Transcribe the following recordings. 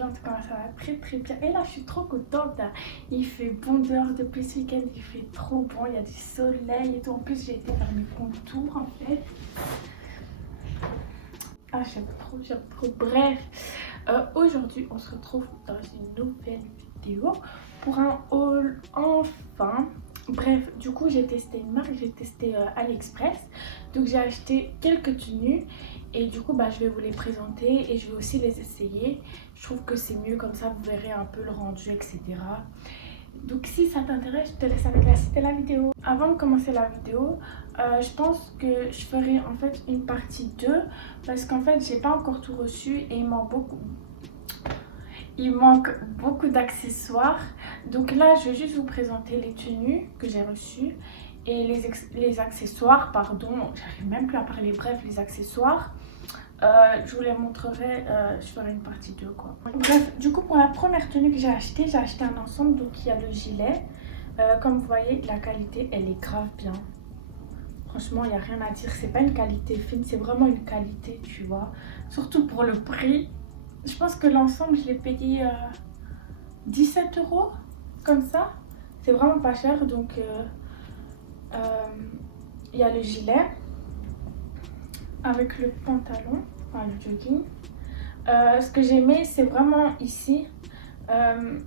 bien, en tout cas ça va très très bien. Et là je suis trop contente, là. Il fait bon dehors depuis ce week-end, il fait trop bon, il y a du soleil et tout. En plus j'ai été faire mes contours en fait. Ah j'aime trop, j'aime trop. Bref, aujourd'hui on se retrouve dans une nouvelle vidéo pour un haul enfin. Bref, du coup j'ai testé une marque, j'ai testé AliExpress. Donc j'ai acheté quelques tenues et du coup je vais vous les présenter et je vais aussi les essayer. Je trouve que c'est mieux comme ça, vous verrez un peu le rendu, etc. Donc si ça t'intéresse, je te laisse avec la suite de la vidéo. Avant de commencer la vidéo, je pense que je ferai en fait une partie 2 parce qu'en fait j'ai pas encore tout reçu et il manque beaucoup d'accessoires. Donc là je vais juste vous présenter les tenues que j'ai reçues et les accessoires, pardon, j'arrive même plus à parler, bref, les accessoires. Je vous les montrerai, je ferai une partie 2 quoi. Bref, du coup pour la première tenue que j'ai acheté un ensemble, donc il y a le gilet. Comme vous voyez, la qualité elle est grave bien. Franchement, il n'y a rien à dire, c'est pas une qualité fine, c'est vraiment une qualité, tu vois. Surtout pour le prix. Je pense que l'ensemble, je l'ai payé 17 € comme ça. C'est vraiment pas cher, donc il y a le gilet avec le pantalon, enfin le jogging. Ce que j'aimais, c'est vraiment ici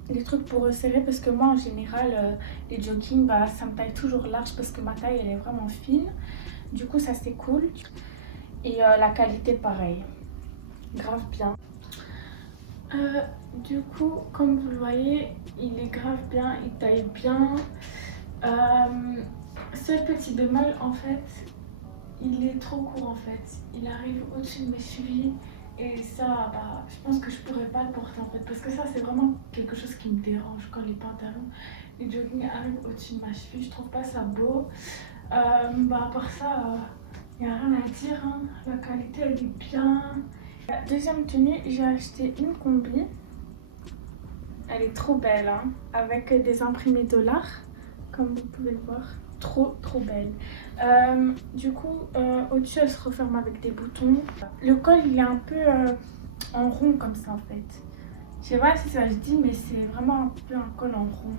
les trucs pour resserrer, parce que moi en général les joggings ça me taille toujours large parce que ma taille elle est vraiment fine. Du coup ça c'est cool. Et la qualité pareil, grave bien. Du coup comme vous le voyez, il est grave bien, il taille bien. Seul petit bémol en fait, il est trop court en fait, il arrive au-dessus de mes chevilles et ça je pense que je pourrais pas le porter en fait, parce que ça c'est vraiment quelque chose qui me dérange quand les pantalons, les joggings arrivent au-dessus de ma cheville. Je trouve pas ça beau. À part ça, y a rien à dire, hein. La qualité elle est bien. La deuxième tenue, j'ai acheté une combi, elle est trop belle, hein, avec des imprimés dollars comme vous pouvez le voir. Trop belle. Du coup au-dessus elle se referme avec des boutons. Le col il est un peu en rond comme ça en fait. Je sais pas si ça se dit, mais c'est vraiment un peu un col en rond.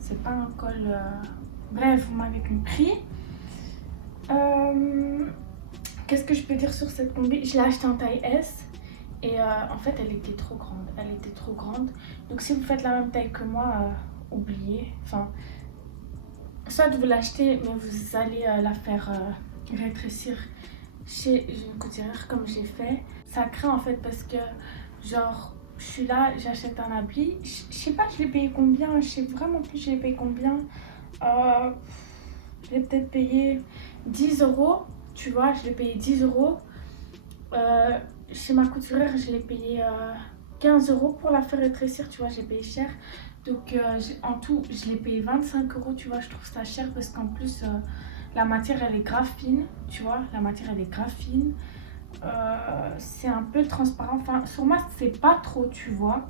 C'est pas un col bref, vous m'avez compris. Qu'est-ce que je peux dire sur cette combi? Je l'ai achetée en taille S et en fait elle était trop grande. Elle était trop grande. Donc si vous faites la même taille que moi, oubliez. Enfin, soit vous l'achetez mais vous allez la faire rétrécir chez une couturière comme j'ai fait. Ça craint en fait parce que genre je suis là, j'achète un habit, je sais pas je l'ai payé combien, je sais vraiment plus je l'ai payé combien. Je l'ai peut-être payé 10 €, tu vois, je l'ai payé 10 €. Chez ma couturière je l'ai payé 15 € pour la faire rétrécir, tu vois, j'ai payé cher. Donc en tout je l'ai payé 25 €, tu vois. Je trouve ça cher parce qu'en plus la matière elle est grave fine, tu vois, la matière elle est grave fine. C'est un peu transparent, enfin sur moi c'est pas trop, tu vois,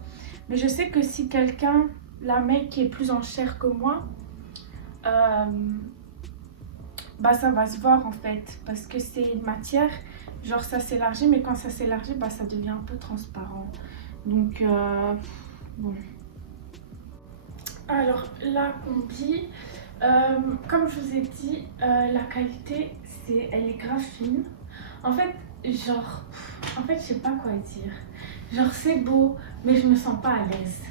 mais je sais que si quelqu'un la met qui est plus en chair que moi, ça va se voir en fait, parce que c'est une matière, genre ça s'élargit, mais quand ça s'élargit ça devient un peu transparent. Donc bon. Alors la combi, comme je vous ai dit, la qualité elle est grave fine. En fait genre, je sais pas quoi dire. Genre c'est beau mais je me sens pas à l'aise.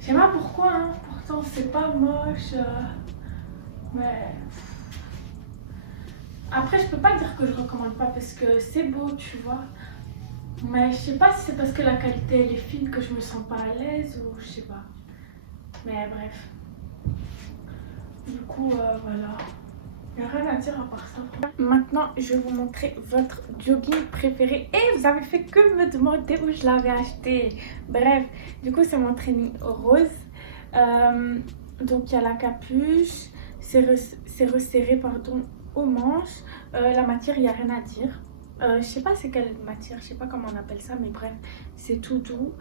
Je sais pas pourquoi, hein. Pourtant c'est pas moche, mais après je peux pas dire que je recommande pas parce que c'est beau, tu vois. Mais je sais pas si c'est parce que la qualité elle est fine que je me sens pas à l'aise ou je sais pas. Mais bref. Du coup voilà. Il n'y a rien à dire à part ça. Maintenant, je vais vous montrer votre jogging préféré. Et vous avez fait que me demander où je l'avais acheté. Bref, du coup, c'est mon training rose. Donc, il y a la capuche. C'est resserré, pardon, aux manches. La matière, il n'y a rien à dire. Je sais pas c'est quelle matière, je sais pas comment on appelle ça, mais bref, c'est tout doux.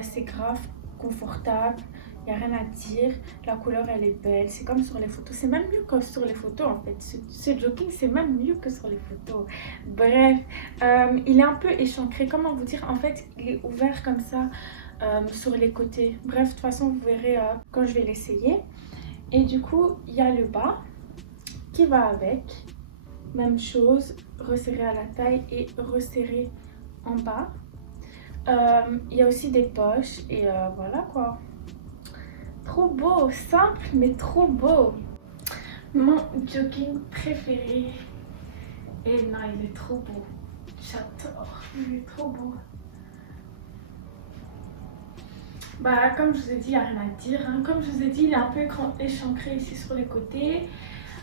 C'est grave confortable. Il n'y a rien à dire, la couleur elle est belle, c'est comme sur les photos, c'est même mieux que sur les photos en fait. Ce jogging c'est même mieux que sur les photos. Bref, il est un peu échancré, comment vous dire, en fait il est ouvert comme ça sur les côtés. Bref, de toute façon, vous verrez quand je vais l'essayer. Et du coup, il y a le bas qui va avec. Même chose, resserré à la taille et resserré en bas. Il y a aussi des poches et voilà quoi. Trop beau, simple mais trop beau. Mon jogging préféré. Et non, il est trop beau. J'adore, il est trop beau. Bah, comme je vous ai dit, il n'y a rien à dire. Hein. Comme je vous ai dit, il est un peu échancré ici sur les côtés.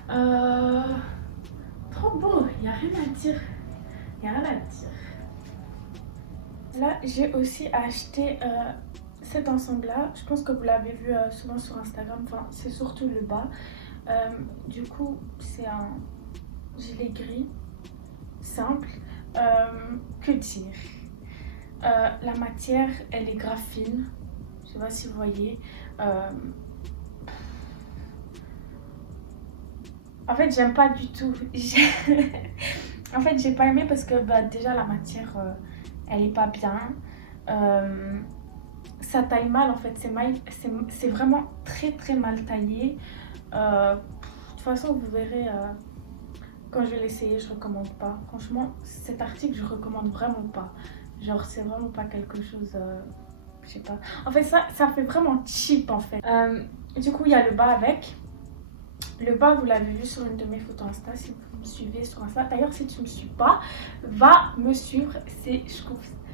Trop beau, il n'y a rien à dire. Il n'y a rien à dire. Là, j'ai aussi acheté cet ensemble-là. Je pense que vous l'avez vu souvent sur Instagram. Enfin, c'est surtout le bas. Du coup, c'est un gilet gris, simple. Que dire la matière, elle est graphine. Je sais pas si vous voyez. En fait, j'aime pas du tout. En fait, j'ai pas aimé parce que bah, déjà la matière, elle est pas bien. Ça taille mal en fait. C'est vraiment très mal taillé. De toute façon, vous verrez quand je vais l'essayer, je recommande pas. Franchement, cet article, je recommande vraiment pas. Genre, c'est vraiment pas quelque chose. Je sais pas. En fait, ça fait vraiment cheap en fait. Du coup, il y a le bas avec. Le bas, vous l'avez vu sur une de mes photos Insta, si vous me suivez sur Insta. D'ailleurs, si tu ne me suis pas, va me suivre.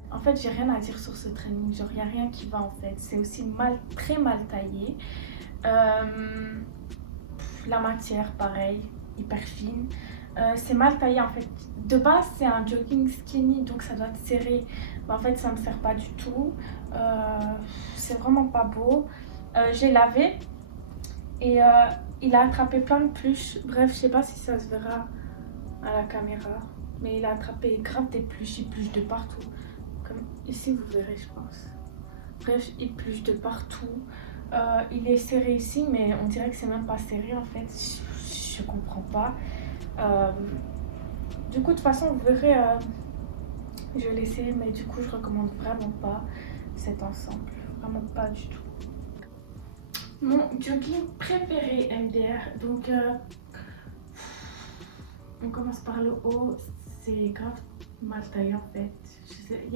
En fait, j'ai rien à dire sur ce training. Genre, il n'y a rien qui va en fait. C'est aussi très mal taillé. La matière, pareil, hyper fine. C'est mal taillé en fait. De base, c'est un jogging skinny, donc ça doit être serré. Mais en fait, ça me sert pas du tout. C'est vraiment pas beau. J'ai lavé et il a attrapé plein de pluches. Bref, je sais pas si ça se verra à la caméra, mais il a attrapé grave des pluches. Il pluche de partout. Comme ici, vous verrez, je pense. Bref, il pluche de partout. Il est serré ici, mais on dirait que c'est même pas serré en fait. Je comprends pas. Du coup, de toute façon, vous verrez, je l'ai essayé, mais du coup, je recommande vraiment pas cet ensemble. Vraiment pas du tout. Mon jogging préféré MDR. Donc, on commence par le haut. C'est grave mal taillé en fait.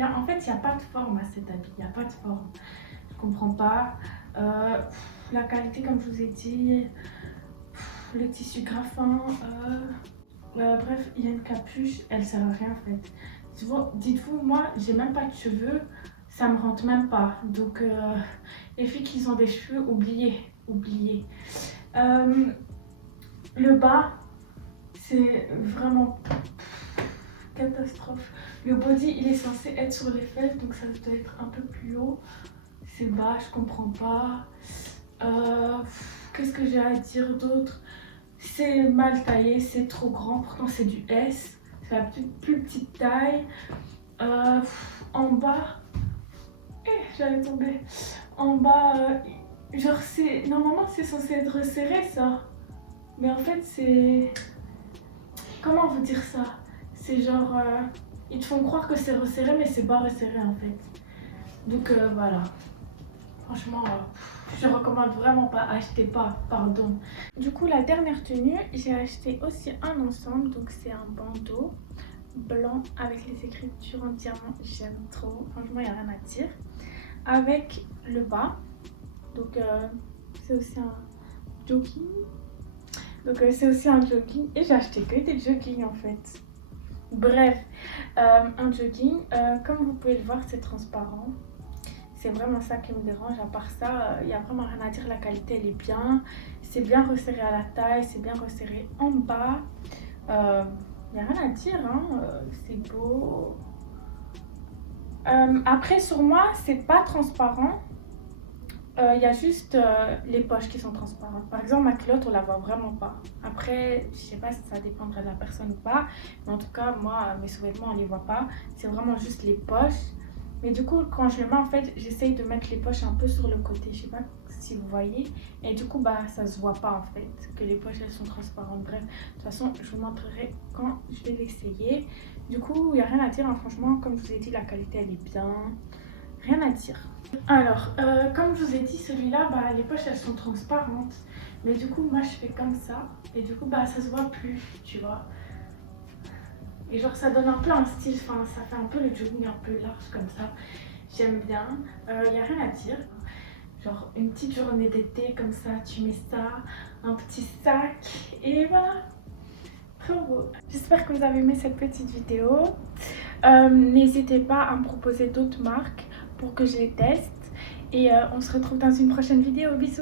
En fait, il n'y a pas de forme à cet habit. Il n'y a pas de forme. Je comprends pas. La qualité, comme je vous ai dit, le tissu graffin. Bref, il y a une capuche, elle sert à rien en fait. Dites-vous, moi, j'ai même pas de cheveux, ça me rentre même pas. Donc, les filles qui ont des cheveux, oubliez. Le bas, c'est vraiment catastrophe. Le body, il est censé être sur les fesses, donc ça doit être un peu plus haut. C'est bas, je comprends pas. Qu'est-ce que j'ai à dire d'autre? C'est mal taillé, c'est trop grand, pourtant c'est du S. C'est la plus petite taille. En bas, j'allais tomber. En bas, genre normalement c'est censé être resserré ça. Mais en fait c'est... Comment vous dire ça? C'est genre... ils te font croire que c'est resserré mais c'est pas resserré en fait. Donc voilà. Franchement, je recommande vraiment pas, achetez pas, pardon. Du coup, la dernière tenue, j'ai acheté aussi un ensemble, donc c'est un bandeau blanc avec les écritures en diamant, j'aime trop, franchement, il n'y a rien à dire. Avec le bas, donc c'est aussi un jogging. Donc c'est aussi un jogging, et j'ai acheté que des joggings en fait. Bref, un jogging, comme vous pouvez le voir, c'est transparent. C'est vraiment ça qui me dérange. À part ça, il n'y a vraiment rien à dire. La qualité, elle est bien. C'est bien resserré à la taille. C'est bien resserré en bas. Il n'y a rien à dire. Hein. C'est beau. Après, sur moi, c'est pas transparent. Il y a juste les poches qui sont transparentes. Par exemple, ma culotte, on la voit vraiment pas. Après, je sais pas si ça dépendra de la personne ou pas. Mais en tout cas, moi, mes sous-vêtements, on les voit pas. C'est vraiment juste les poches. Mais du coup, quand je le mets, en fait, j'essaye de mettre les poches un peu sur le côté. Je sais pas si vous voyez. Et du coup, bah, ça se voit pas, en fait, que les poches, elles sont transparentes. Bref, de toute façon, je vous montrerai quand je vais l'essayer. Du coup, il n'y a rien à dire, hein. Franchement, comme je vous ai dit, la qualité, elle est bien. rien à dire. Alors, comme je vous ai dit, celui-là, bah, les poches elles sont transparentes. Mais du coup, moi je fais comme ça. Et du coup, bah, ça se voit plus, tu vois. Et genre, ça donne un peu un style, enfin, ça fait un peu le jogging un peu large comme ça. J'aime bien. Y a rien à dire. Genre, une petite journée d'été comme ça, tu mets ça, un petit sac. Et voilà. Trop beau. J'espère que vous avez aimé cette petite vidéo. N'hésitez pas à me proposer d'autres marques pour que je les teste. Et on se retrouve dans une prochaine vidéo. Bisous.